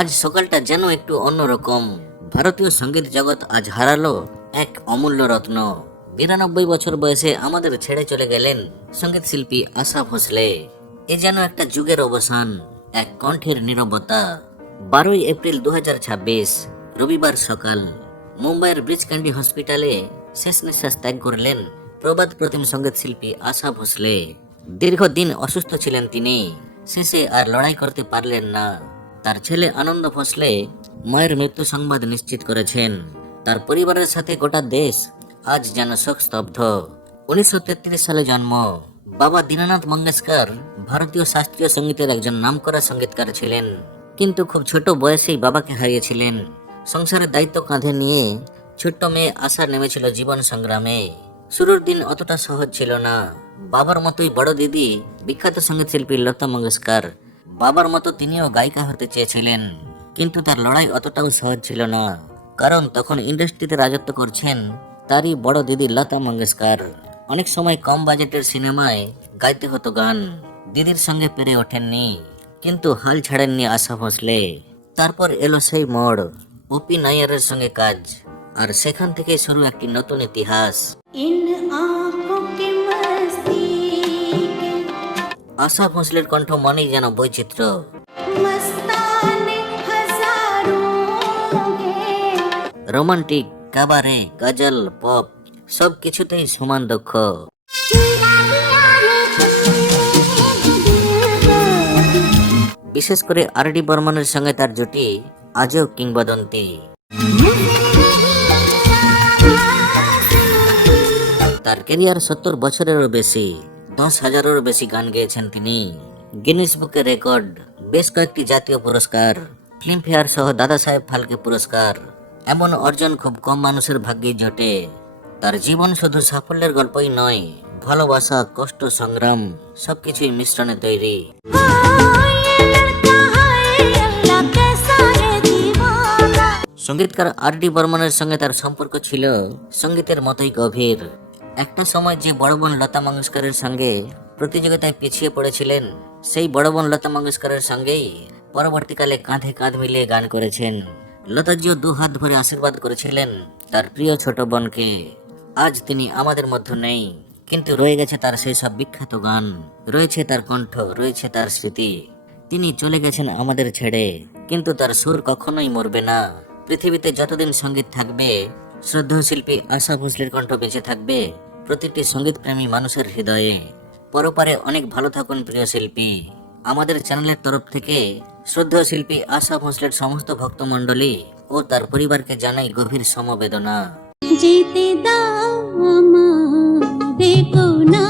আজ সকালটা যেন একটু অন্যরকম। ভারতীয় সঙ্গীত জগৎ আজ হারালো এক অমূল্য রত্ন। 92 বছর বয়সে আমাদের ছেড়ে চলে গেলেন সঙ্গীত শিল্পী আশা ভোসলে। এ যেন একটা যুগের অবসান, এক কণ্ঠের নীরবতা। 12 এপ্রিল 2026 রবিবার সকাল মুম্বাইয়ের ব্রিজ ক্যান্ডি হসপিটালে শেষ নিঃশ্বাস ত্যাগ করলেন প্রবাদ প্রতিম সঙ্গীত শিল্পী আশা ভোসলে। দীর্ঘদিন অসুস্থ ছিলেন তিনি, শেষে আর লড়াই করতে পারলেন না। তার ছেলে আনন্দ ভোসলে মায়ের মৃত্যু সংবাদ নিশ্চিত করেছেন। তার পরিবারের সাথে গোটা দেশ আজ যেন শোকস্তব্ধ। 1933 সালে জন্ম। বাবা দীননাথ মঙ্গেশকর ভারতীয় শাস্ত্রীয় সঙ্গীতের একজন নামকরা সঙ্গীতকার ছিলেন, কিন্তু খুব ছোট বয়সেই বাবাকে হারিয়েছিলেন। সংসারের দায়িত্ব কাঁধে নিয়ে ছোট্ট মেয়ে আশা নেমেছিল জীবন সংগ্রামে। শুরুর দিন অতটা সহজ ছিল না। বাবার মতোই বড় দিদি বিখ্যাত সঙ্গীত শিল্পী লতা মঙ্গেশকর, বাবার মতো তিনিও গায়িকা হতে চেয়েছিলেন, কিন্তু তার লড়াই অতটাও সহজ ছিল না। কারণ তখন ইন্ডাস্ট্রিতে রাজত্ব করছেন তারই বড় দিদি লতা মঙ্গেশকর। অনেক সময় কম বাজেটের সিনেমায় গাইতে হতো গান, দিদির সঙ্গে পেরে ওঠেননি, কিন্তু হাল ছাড়েননি আশা ভোসলে। তারপর এলো সেই মোড়, ওপি নায়ারের সঙ্গে কাজ, আর সেখান থেকে শুরু একটি নতুন ইতিহাস। আশা ভোসলের কণ্ঠ মানেই যেন বৈচিত্র্য। রোমান্টিক, কাবারে, গজল, পপ সব কিছুতেই সমান দক্ষ। বিশেষ করে আর.ডি. বর্মনের সঙ্গে তার জুটি আজও কিংবদন্তি। তার ক্যারিয়ার 70 বছরেরও বেশি, 10,000-এরও বেশি গান গেয়েছেন তিনি। গিনেস বুকে রেকর্ড, বেশ কয়েকটি জাতীয় পুরস্কার, ফিল্মফেয়ার সহ দাদা সাহেব ফালকে পুরস্কার। এমন অর্জন খুব কম মানুষের ভাগ্যে জোটে। তার জীবন শুধু সাফল্যের গল্পই নয়, ভালোবাসা, কষ্ট, সংগ্রাম সবকিছুই মিশ্রণে তৈরি। সঙ্গীতকার আর.ডি. বর্মনের সঙ্গে তার সম্পর্ক ছিল সঙ্গীতের মতোই গভীর। একটা সময় যে বড় বোন লতা মঙ্গেশকরের সঙ্গে প্রতিযোগিতায় পিছিয়ে পড়েছিলেন, সেই বড় বোন লতা মঙ্গেশকরের সঙ্গেই পরবর্তীকালে কাঁধে কাঁধ মিলিয়ে গান করেছেন। লতাজিও 2 হাত ভরে আশীর্বাদ করেছিলেন তার প্রিয় ছোট বোনকে। আজ তিনি আমাদের মধ্যে নেই, কিন্তু রয়ে গেছে তার সেই সব বিখ্যাত গান, রয়েছে তার কণ্ঠ, রয়েছে তার স্মৃতি। তিনি চলে গেছেন আমাদের ছেড়ে, কিন্তু তার সুর কখনোই মরবে না। পৃথিবীতে যতদিন সঙ্গীত থাকবে, শ্রদ্ধেয় শিল্পী আশা ভোসলের কণ্ঠ বেঁচে থাকবে প্রতিটি সঙ্গীত প্রেমী মানুষের হৃদয়ে। পরপারে অনেক ভালো থাকুন প্রিয় শিল্পী। আমাদের চ্যানেলের তরফ থেকে শ্রদ্ধেয় শিল্পী আশা ভোসলের সমস্ত ভক্তমণ্ডলী ও তার পরিবারকে জানাই গভীর সমবেদনা। যেতে দাও আমারে কোনা।